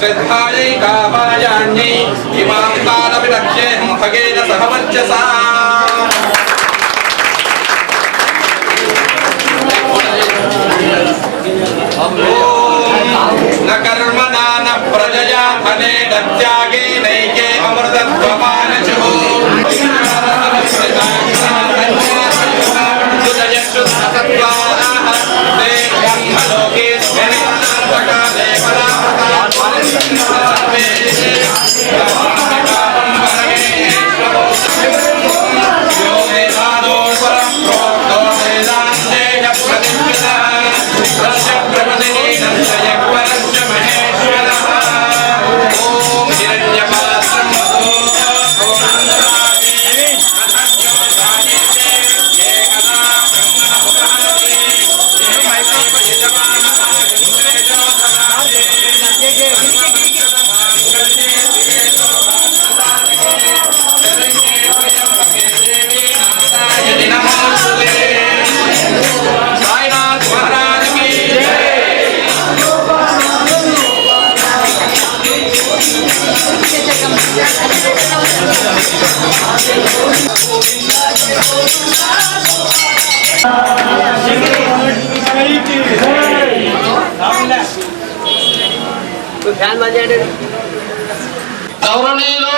श्रद्धायै कामायान्यै इमां तानपि लक्ष्येऽहं भगेन सह वर्चसा न कर्मणा न प्रजया धने न त्यागे नैके अमृतत्वमानचुः గౌరవనీయులు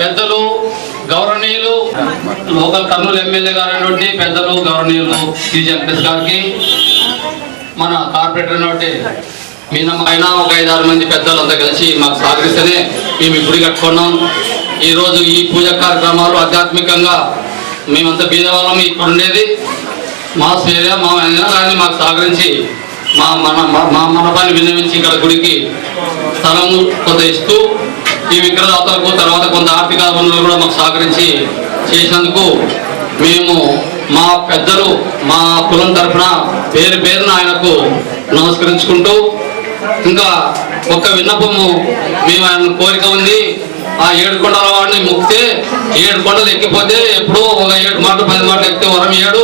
పెద్దలు గౌరవనీయులు లోకల్ కర్నూలు ఎమ్మెల్యే గారైనటువంటి పెద్దలు గౌరవనీయులు టీజీ వెంకటేష్ గారికి మన కార్పొరేటర్ అయినటువంటి మీనమ్మ ఒక 5-6 మంది పెద్దలు అంతా కలిసి మాకు సహకరిస్తేనే మేము ఇప్పుడు కట్టుకున్నాం. ఈరోజు ఈ పూజ కార్యక్రమాలు ఆధ్యాత్మికంగా మేమంతా బీదవాళ్ళం ఇక్కడ ఉండేది మా ఏరియా మా కానీ మాకు సహకరించి మన పని విన్నవించి ఇక్కడ గుడికి స్థలం కొంత ఇస్తూ ఈ విగ్రహదాతలకు తర్వాత కొంత ఆర్థిక వనరులు కూడా మాకు సహకరించి చేసినందుకు మేము మా పెద్దలు మా కులం తరఫున పేరున ఆయనకు నమస్కరించుకుంటూ ఇంకా ఒక విన్నపము మేము ఆయన కోరిక ఉంది. ఆ 7 కొండల వాడిని ముక్తే 7 కొండలు ఎక్కిపోతే ఎప్పుడో ఒక 7 మాటలు 10 మాటలు ఎక్కితే వరం 7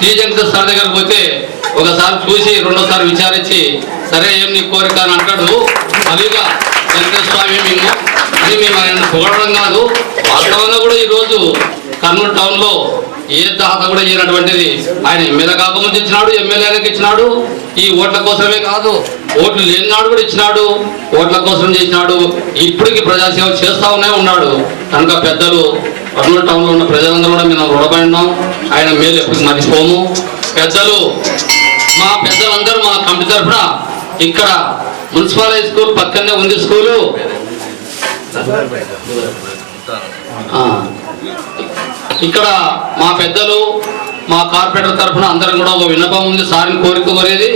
టీజీ వెంకటేష్ సార్ దగ్గరకు పోతే ఒకసారి చూసి రెండోసారి విచారించి సరే ఏం నీ కోరిక అని అంటాడు. అదిగా వెంకటేశ్వర స్వామి మేము ఆయన పొగడడం కాదు, వాస్తవంగా కూడా ఈరోజు కర్నూలు టౌన్లో ఏ దాత కూడా చేయనటువంటిది ఆయన ఎమ్మెల్యే కాకముందు ఇచ్చినాడు, ఎమ్మెల్యేలకు ఇచ్చినాడు. ఈ ఓట్ల కోసమే కాదు, ఓట్లు లేనినాడు కూడా ఇచ్చినాడు, ఓట్ల కోసం చేసినాడు. ఇప్పటికి ప్రజాసేవ చేస్తూనే ఉన్నాడు. కనుక పెద్దలు కర్నూలు టౌన్లో ఉన్న ప్రజలందరూ కూడా మేము రుణపడినాం. ఆయన మేలు ఎప్పటికి మర్చిపోము. పెద్దలు మా పెద్దలందరూ మా కమిటీ తరఫున ఇక్కడ మున్సిపల్ హై స్కూల్ పక్కనే ఉంది స్కూలు, ఇక్కడ మా పెద్దలు మా కార్పొరేటర్ తరఫున అందరం కూడా ఒక విన్నపం ఉంది. సార్ని కోరేది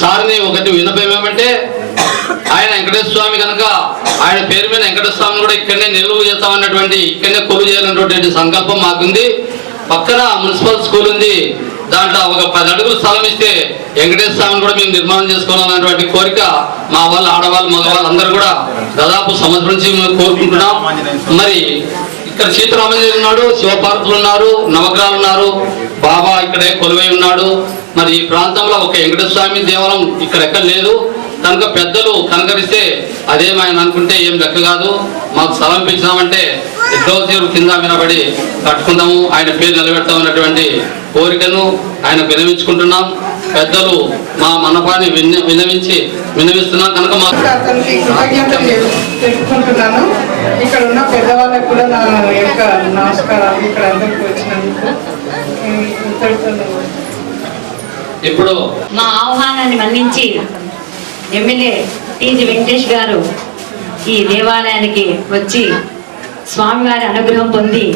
సార్ని ఒకటి విన్నపం ఏమంటే ఆయన వెంకటేశ్వర స్వామి కనుక ఆయన పేరు మీద వెంకటేశ్వర స్వామిని కూడా ఇక్కడనే నిలువ చేస్తామన్నటువంటి ఇక్కడనే కొలువు చేయాలన్నటువంటి సంకల్పం మాకుంది. పక్కన మున్సిపల్ స్కూల్ ఉంది, దాంట్లో ఒక 10 అడుగులు స్థలం ఇస్తే వెంకటేశ్వర స్వామిని కూడా మేము నిర్మాణం చేసుకోవాలన్నటువంటి కోరిక మా వాళ్ళు ఆడవాళ్ళు మగవాళ్ళు అందరూ కూడా దాదాపు సంవత్సరం నుంచి మేము కోరుకుంటున్నాం. మరి ఇక్కడ సీతారామయ్య ఉన్నాడు, శివపార్వతులు ఉన్నారు, నవగ్రహాలు ఉన్నారు, బాబా ఇక్కడే కొలువై ఉన్నాడు. మరి ఈ ప్రాంతంలో ఒక వెంకటేశ్వర స్వామి దేవాలయం ఇక్కడ ఎక్కడ లేదు. కనుక పెద్దలు కనకరిస్తే అదేమైనా అనుకుంటే ఏం లెక్క కాదు. మాకు స్థలం పెంచినామంటే ఎన్నో తీరు కింద వినబడి కట్టుకుందాము, ఆయన పేరు నిలబెడతాం అన్నటువంటి కోరికను ఆయన వినవించుకుంటున్నాం. పెద్దలు మా మనపాన్ని విన్నవిస్తున్నాం. కనుక మాకు తెలుసుకుంటున్నాను. ఇక్కడ ఉన్న పెద్దవాళ్ళకు కూడా నా యొక్క నమస్కారాలు. ఇక్కడ అందరికి వచ్చినందుకు ఇప్పుడు మా ఆహ్వానాన్ని మన్నించి ఎమ్మెల్యే టీజీ వెంకటేష్ గారు ఈ దేవాలయానికి వచ్చి స్వామివారి అనుగ్రహం పొంది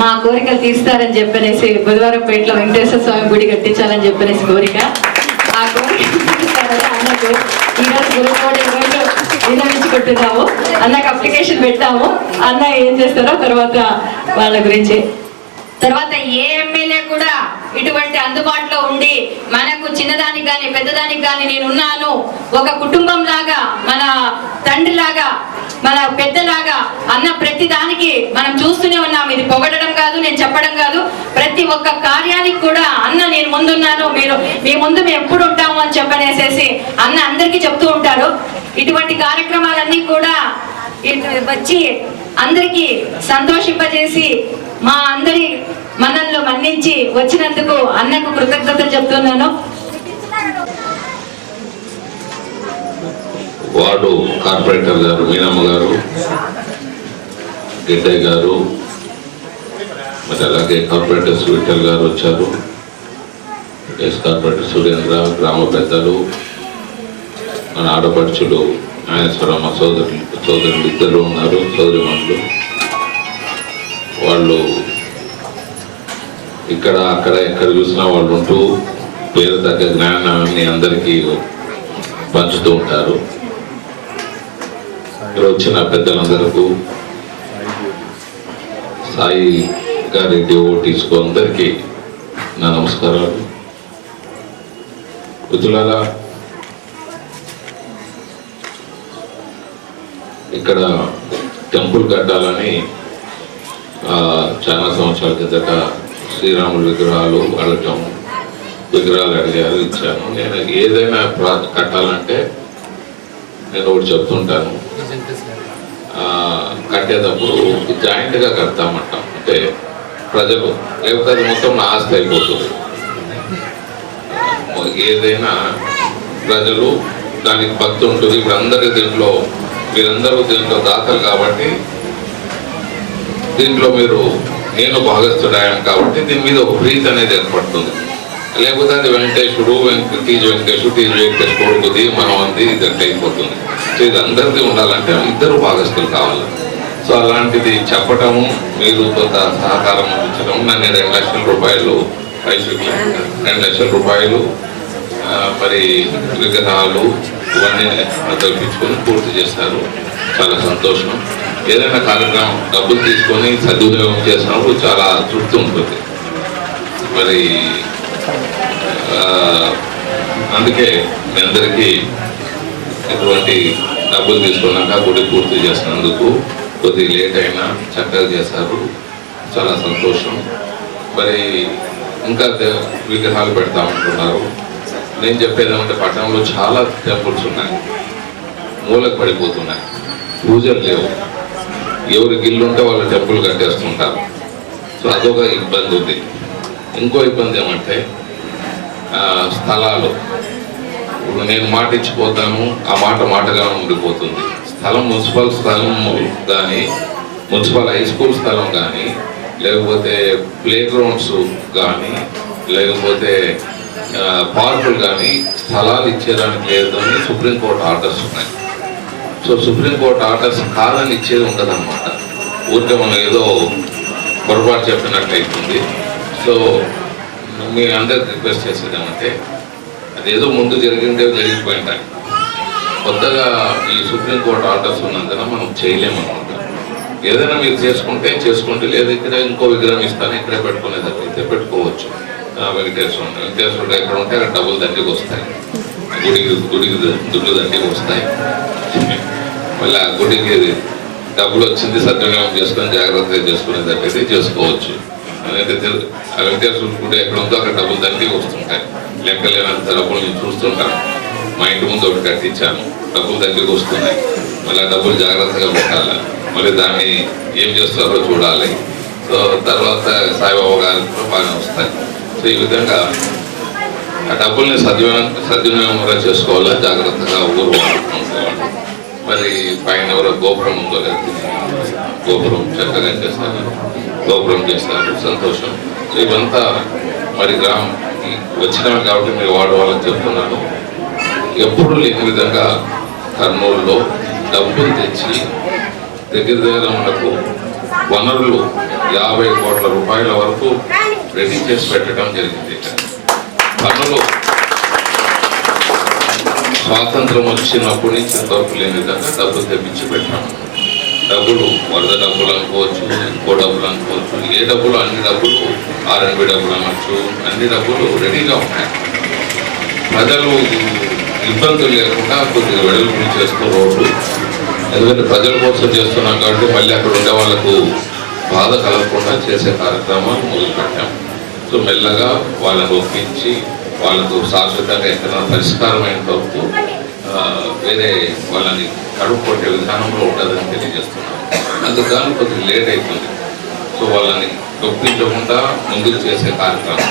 మా కోరికలు తీస్తారని చెప్పనేసి బుధవారంపేటలో వెంకటేశ్వర స్వామి గుడి కట్టించాలని చెప్పనేసి కోరిక. ఆ కోరిక అన్నకు ఈరోజు గురుకోటి రోజు విన్నవించుకుంటున్నాము. అన్నకు అప్లికేషన్ పెట్టాము. అన్న ఏం చేస్తారో తర్వాత వాళ్ళ గురించి తర్వాత ఏ ఎమ్మెల్యే కూడా ఇటువంటి అందుబాటులో ఉండి మనకు చిన్నదానికి కానీ పెద్దదానికి కానీ నేనున్నాను, ఒక కుటుంబం లాగా, మన తండ్రి లాగా, మన పెద్దలాగా అన్న ప్రతి దానికి మనం చూస్తూనే ఉన్నాం. ఇది పొగడడం కాదు, నేను చెప్పడం కాదు, ప్రతి ఒక్క కార్యానికి కూడా అన్న నేను ముందున్నాను, మీరు మీ ముందు మేము ఎప్పుడు ఉంటాము అని చెప్పనేసేసి అన్న అందరికీ చెప్తూ ఉంటారు. ఇటువంటి కార్యక్రమాలన్నీ కూడా వచ్చి అందరికీ సంతోషింపజేసి మా అందరి మనల్ని మన్నించి వచ్చినందుకు అన్నకు కృతజ్ఞతలు చెప్తున్నాను. వార్డు కార్పొరేటర్ గారు మీనమ్మ గారు, గిడ్డయ్య గారు, మరి అలాగే కార్పొరేటర్ విఠల్ గారు వచ్చారు, ఎస్ కార్పొరేటర్ సురేంద్ర, గ్రామ పెద్దలు, మన ఆడపడుచులు నాగేశ్వరమ్మ సోదరులు ఇద్దరు ఉన్నారు, సోదరిమణులు. వాళ్ళు ఇక్కడ అక్కడ ఎక్కడ చూసినా వాళ్ళు ఉంటూ పేరు తగ్గ జ్ఞానాన్ని అందరికీ పంచుతూ ఉంటారు. ఇక్కడ వచ్చిన పెద్దలందరికీ, సాయి గారి డివోటీస్కు అందరికీ నా నమస్కారాలు. మిత్రులారా, ఇక్కడ టెంపుల్ కట్టాలని చాలా సంవత్సరాల కిందట శ్రీరాముల విగ్రహాలు అడిగారు, ఇచ్చాను. నేను ఏదైనా కట్టాలంటే నేను ఒకటి చెప్తుంటాను, కట్టేటప్పుడు జాయింట్గా కడతామంటాం. అంటే ప్రజలు, లేకపోతే అది మొత్తం నా ఆస్తి అయిపోతుంది. ఏదైనా ప్రజలు దానికి భక్తి ఉంటుంది. ఇప్పుడు మీరందరూ దీంట్లో దాతలు కాబట్టి, దీంట్లో నేను భాగస్థుడాను కాబట్టి దీని మీద ఒక ప్రీతి అనేది ఏర్పడుతుంది. లేకపోతే అది వెంకటేశ్వరుడు, టీజీ వెంకటేష్ కొడుకుది, మనం అంది, ఇదంటే అయిపోతుంది. సో ఇది అందరిది ఉండాలంటే ఇద్దరు భాగస్థులు కావాలి. సో అలాంటిది చెప్పటము, మీరు కొంత సహకారం అందించడం. నన్ను 2 లక్షల రూపాయలు 2 లక్షల రూపాయలు మరి విగ్రహాలు ఇవన్నీ కల్పించుకొని పూర్తి చేస్తారు. చాలా సంతోషం. ఏదైనా కార్యక్రమం డబ్బులు తీసుకొని సద్వినియోగం చేసినప్పుడు చాలా తృప్తి ఉంటుంది. మరి అందుకే మీ అందరికీ ఇటువంటి డబ్బులు తీసుకున్నాక గుడి పూర్తి చేసినందుకు కొద్దిగా లేట్ అయినా చక్కగా చేశారు. చాలా సంతోషం. మరి ఇంకా విగ్రహాలు పెడతామంటున్నారు. నేను చెప్పేది ఏమంటే, పట్టణంలో చాలా టెంపుల్స్ ఉన్నాయి, మూలకు పడిపోతున్నాయి, పూజలు లేవు. ఎవరికి ఇల్లు ఉంటే వాళ్ళు టెంపుల్ కట్టేస్తుంటారు. సో అదొక ఇబ్బంది ఉంది. ఇంకో ఇబ్బంది ఏమంటే స్థలాలు. ఇప్పుడు నేను మాట ఇచ్చిపోతాను, ఆ మాటగా ఉండిపోతుంది. స్థలం, మున్సిపల్ స్థలం కానీ, మున్సిపల్ హై స్కూల్ స్థలం కానీ, లేకపోతే ప్లే గ్రౌండ్స్ కానీ, లేకపోతే పార్కులు కానీ స్థలాలు ఇచ్చేదానికి లేదని సుప్రీంకోర్టు ఆర్డర్స్ ఉన్నాయి. సో సుప్రీంకోర్టు ఆర్డర్స్ కాదని ఇచ్చేది ఉండదన్నమాట. ఊరికే మనం ఏదో పొరపాటు చెప్పినట్టు అవుతుంది. సో మీ అందరికి రిక్వెస్ట్ చేసేది ఏమంటే, అదేదో ముందు జరిగిపోయింటాయి. కొత్తగా ఈ సుప్రీంకోర్టు ఆర్డర్స్ ఉన్నందున మనం చేయలేమన్నమాట. ఏదైనా మీరు చేసుకోండి, లేదా ఇక్కడ ఇంకో విగ్రహం ఇస్తాను, ఇక్కడే పెట్టుకునేదైతే పెట్టుకోవచ్చు. వెంకటేశ్వరుడు ఎక్కడ ఉంటే అక్కడ డబ్బులు దండికి వస్తాయి, గుడికి దుడ్లు దండికి వస్తాయి. మళ్ళీ ఆ గుడికి డబ్బులు వచ్చింది సద్వినియోగం చేసుకొని జాగ్రత్తగా చేసుకునేదట్టయితే చేసుకోవచ్చు. అదైతే ఆ వెంకటేశ్వర గుడి ఎక్కడ ఉందో అక్కడ డబ్బులు దండికి వస్తుంటాయి. లెక్కలేనంత డబ్బులు నేను చూస్తుంటాను. మా ఇంటి ముందు ఒకటి కట్టించాను, డబ్బులు దండికి వస్తున్నాయి. మళ్ళీ ఆ డబ్బులు జాగ్రత్తగా పెట్టాలి, మళ్ళీ దాన్ని ఏం చేస్తారో చూడాలి. సో తర్వాత సాయిబాబా గారికి బాగానే వస్తాయి. సో ఈ విధంగా ఆ డబ్బుల్ని సద్వినియోగంగా చేసుకోవాలా, జాగ్రత్తగా ఊరు వాడుకోవాలి. మరి పైన ఎవరో గోపురం ఉందో లేదు, గోపురం చక్కగా చేస్తారు, గోపురం చేస్తారు, సంతోషం. సో ఇవంతా మరి వచ్చినాం కాబట్టి మీరు వాళ్ళకి చెప్తున్నాను. ఎప్పుడు లేని విధంగా కర్నూలులో డబ్బులు తెచ్చి దగ్గర మనకు వనరులు 50 కోట్ల రూపాయల వరకు రెడీ చేసి పెట్టడం జరిగింది. పనులు స్వాతంత్రం వచ్చినప్పటి నుంచి ఇంతవరకు లేని విధంగా డబ్బులు తెప్పించి పెట్టాము. డబ్బులు వరద డబ్బులు అనుకోవచ్చు, ఇంకో డబ్బులు అనుకోవచ్చు, ఏ డబ్బులు అన్ని డబ్బులు R&B డబ్బులు అనొచ్చు, అన్ని డబ్బులు రెడీగా ఉన్నాయి. ప్రజలు ఇబ్బందులు లేకుండా కొద్దిగా వెడల్పులు చేస్తూ రోడ్లు, ఎందుకంటే ప్రజల కోసం చేస్తున్నాం కాబట్టి మళ్ళీ అక్కడ ఉండే వాళ్ళకు బాధ కలగకుండా చేసే కార్యక్రమాలు మొదలుపెట్టాం. సో మెల్లగా వాళ్ళని ఒప్పించి వాళ్ళకు శాశ్వతంగా ఎక్కడైనా పరిష్కారం అయిన వరకు వేరే వాళ్ళని కడుపు కొట్టే విధానంలో ఉంటుందని తెలియజేస్తున్నాం. అందుకని కొద్దిగా లేట్ అవుతుంది. సో వాళ్ళని ఒప్పించకుండా ముందుకు చేసే కార్యక్రమం.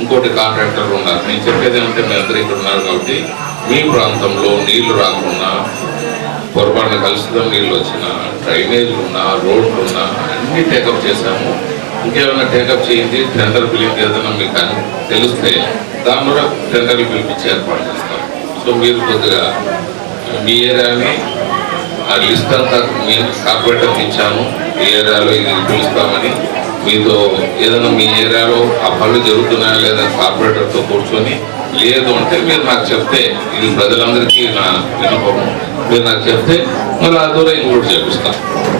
ఇంకోటి కాంట్రాక్టర్లు ఉన్నారు. నేను చెప్పేది ఏమంటే మీ అందరూ ఇక్కడ ఉన్నారు కాబట్టి మీ ప్రాంతంలో నీళ్లు రాకుండా, పొరపాటున కలుషితం నీళ్ళు వచ్చినా, డ్రైనేజీలు ఉన్నా, రోడ్లు ఉన్నా అన్నీ టేకప్ చేశాము. ఇంకేమైనా టేకప్ చేయింది టెండర్ పిలిపి ఏదైనా మీకు అని తెలిస్తే దాని కూడా టెండర్లు పిలిపించి ఏర్పాటు చేస్తాం. సో మీరు కొద్దిగా మీ ఏరియాని ఆ లిస్ట్ అంతా మీ కార్పొరేటర్కి ఇచ్చాను, ఈ ఏరియాలో ఇది పిలుస్తామని. మీతో ఏదైనా మీ ఏరియాలో ఆ పనులు జరుగుతున్నాయా లేదా కార్పొరేటర్తో కూర్చొని, లేదు అంటే మీరు నాకు చెప్తే, ఇది ప్రజలందరికీ నా విన్నపం, మీరు నాకు చెప్తే మరి ఆ దూరం ఇంకోటి చేపిస్తాం.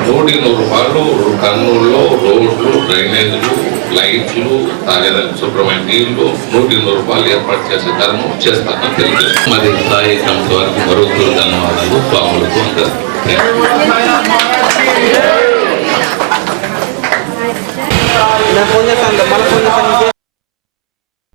100 రూపాయలు కర్నూలులో రోడ్లు, డ్రైనేజీలు, లైట్లు, తాగేదానికి శుభ్రమైన నీళ్లు 100 రూపాయలు ఏర్పాటు చేసే ధర్మం చేస్తానని తెలియజేస్తాం. మరి స్థాయి కమిటీ వారికి మరొకరు ధన్యవాదాలు. స్వాములకు అందరూ నేను ఫోన్ చేస్తాను, మళ్ళీ ఫోన్ చేస్తాను.